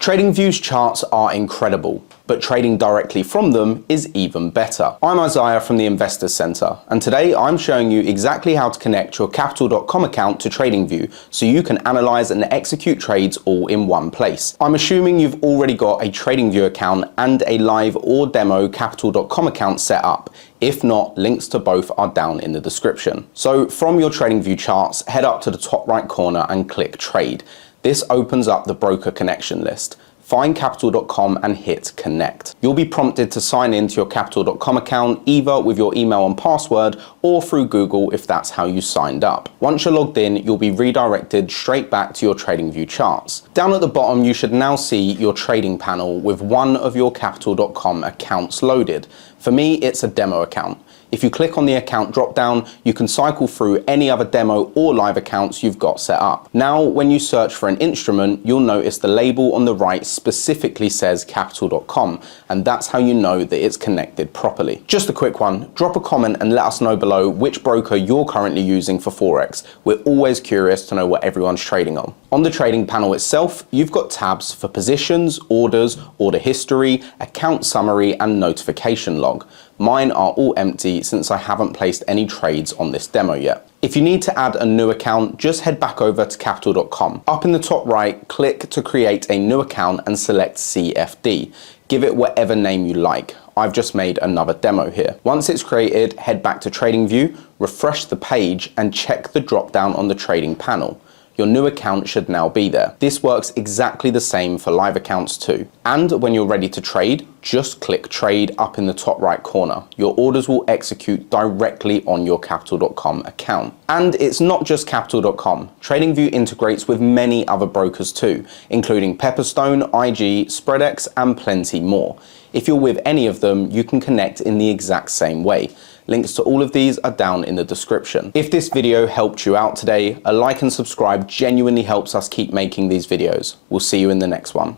TradingView's charts are incredible, but trading directly from them is even better. I'm Isiah from the Investors Center, and today I'm showing you exactly how to connect your Capital.com account to TradingView so you can analyze and execute trades all in one place. I'm assuming you've already got a TradingView account and a live or demo Capital.com account set up. If not, links to both are down in the description. So from your TradingView charts, head up to the top right corner and click Trade. This opens up the broker connection list. Find Capital.com and hit connect. You'll be prompted to sign into your Capital.com account either with your email and password or through Google if that's how you signed up. Once you're logged in, you'll be redirected straight back to your TradingView charts. Down at the bottom, you should now see your trading panel with one of your Capital.com accounts loaded. For me, it's a demo account. If you click on the account drop-down, you can cycle through any other demo or live accounts you've got set up. Now, when you search for an instrument, you'll notice the label on the right specifically says Capital.com, and that's how you know that it's connected properly. Just a quick one, drop a comment and let us know below which broker you're currently using for Forex. We're always curious to know what everyone's trading on. On the trading panel itself, you've got tabs for positions, orders, order history, account summary, and notification log. Mine are all empty since I haven't placed any trades on this demo yet. If you need to add a new account, just head back over to Capital.com. Up in the top right, click to create a new account and select CFD. Give it whatever name you like. I've just made another demo here. Once it's created, head back to TradingView, refresh the page, and check the drop down on the trading panel. Your new account should now be there. This works exactly the same for live accounts too. And when you're ready to trade, just click Trade up in the top right corner. Your orders will execute directly on your Capital.com account. And it's not just Capital.com. TradingView integrates with many other brokers too, including Pepperstone, IG, SpreadX, and plenty more. If you're with any of them, you can connect in the exact same way. Links to all of these are down in the description. If this video helped you out today, a like and subscribe genuinely helps us keep making these videos. We'll see you in the next one.